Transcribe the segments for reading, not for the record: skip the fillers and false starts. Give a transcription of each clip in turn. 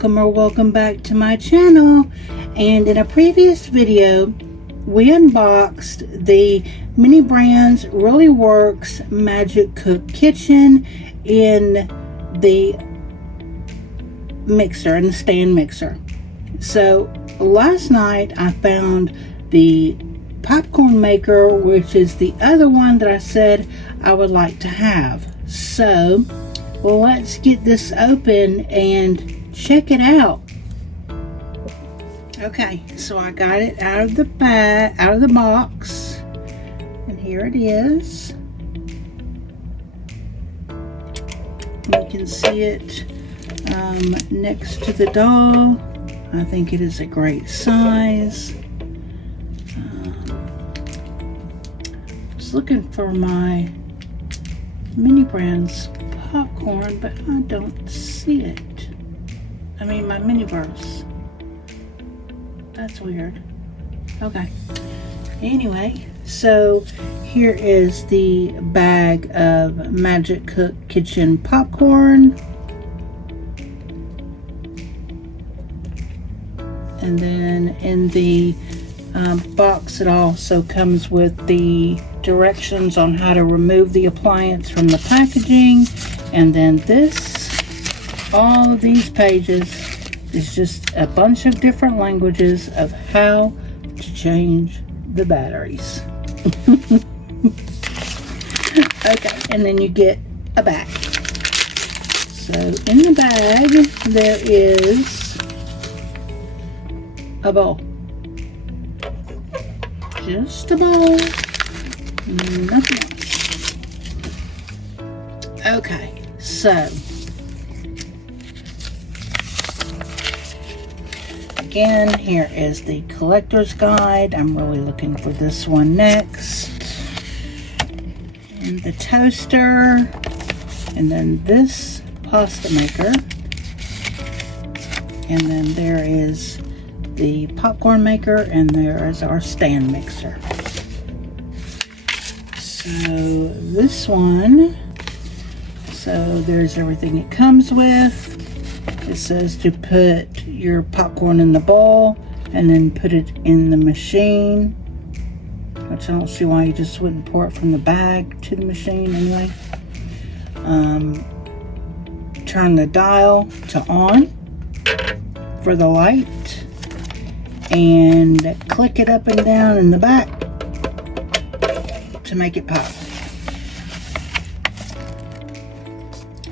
welcome or welcome back to my channel. And in a previous video we unboxed the MiniBrands Really Works Magic Cook Kitchen in the mixer, in the stand mixer. So last night I found the popcorn maker, which is the other one that I said I would like to have. So let's get this open and check it out. Okay, so I got it out of the bag, out of the box, and here it is. You can see it next to the doll. I think it is a great size. I was looking for my MiniBrands popcorn, but I don't see it. I mean my MiniVerse. That's weird. Okay. Anyway, so here is the bag of Magic Cook Kitchen popcorn. And then in the box it also comes with the directions on how to remove the appliance from the packaging. And then all of these pages is just a bunch of different languages of how to change the batteries. Okay, and then you get a bag. So in the bag there is a bowl. Just a bowl. Nothing else. Okay, so again, here is the collector's guide. I'm really looking for this one next. And the toaster. And then this pasta maker. And then there is the popcorn maker. And there is our stand mixer. So this one. So there's everything it comes with. It says to put your popcorn in the bowl and then put it in the machine, which I don't see why you just wouldn't pour it from the bag to the machine anyway. Turn the dial to on for the light and click it up and down in the back to make it pop.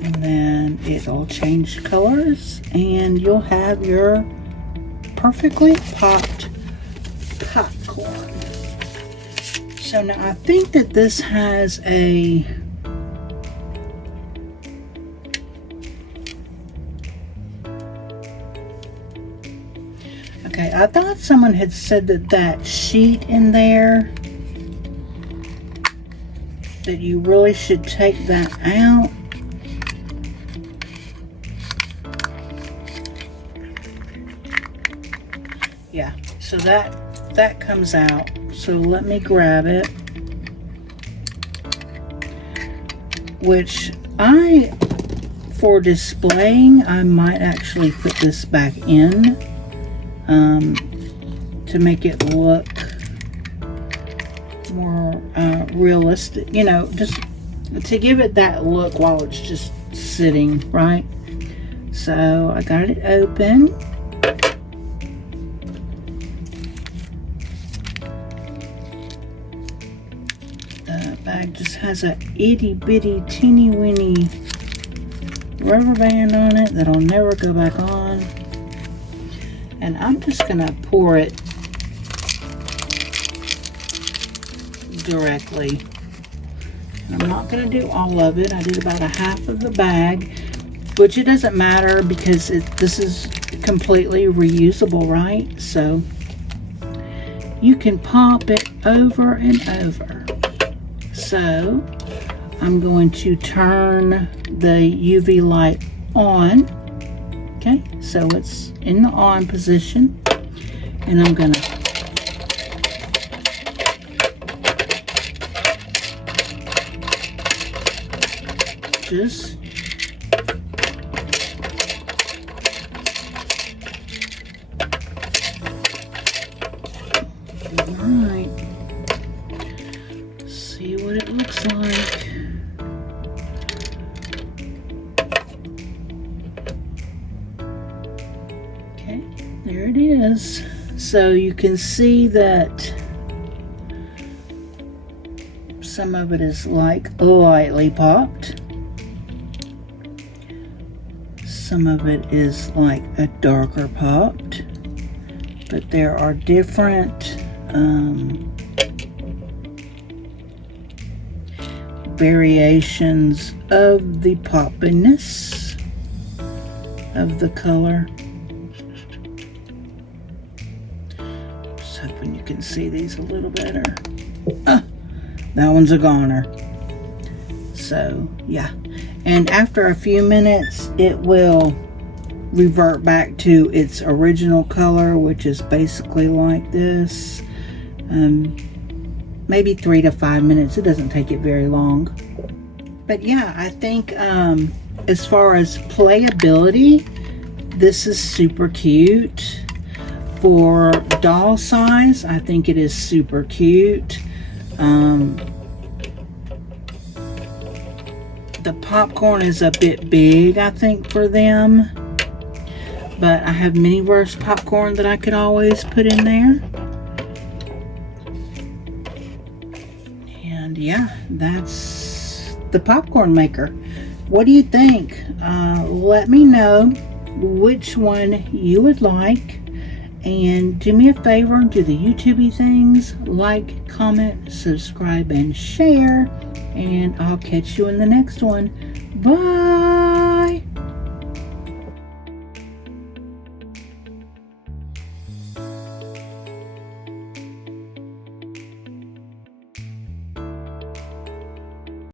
And then it'll change colors and you'll have your perfectly popped popcorn. So now I think that this has a I thought someone had said that sheet in there, that you really should take that out. Yeah, so that comes out. So let me grab it. Which for displaying, I might actually put this back in to make it look more realistic. You know, just to give it that look while it's just sitting, right? So I got it open. The bag just has a itty bitty teeny weeny rubber band on it that'll never go back on. And I'm just gonna pour it directly. I'm not gonna do all of it. I did about a half of the bag, which it doesn't matter because this is completely reusable, right? So you can pop it over and over. So I'm going to turn the UV light on. Okay, so it's in the on position, and I'm gonna just Okay, there it is. So you can see that some of it is like lightly popped. Some of it is like a darker popped. But there are different variations of the poppiness of the color. Just hoping you can see these a little better. That one's a goner. So yeah, and after a few minutes it will revert back to its original color, which is basically like this. Maybe 3 to 5 minutes. It doesn't take it very long. But yeah, I think as far as playability, this is super cute. For doll size, I think it is super cute. The popcorn is a bit big, I think, for them. But I have MiniVerse popcorn that I could always put in there. And yeah, that's the popcorn maker. What do you think? Let me know which one you would like. And do me a favor and do the YouTubey things. Like, comment, subscribe, and share. And I'll catch you in the next one. Bye!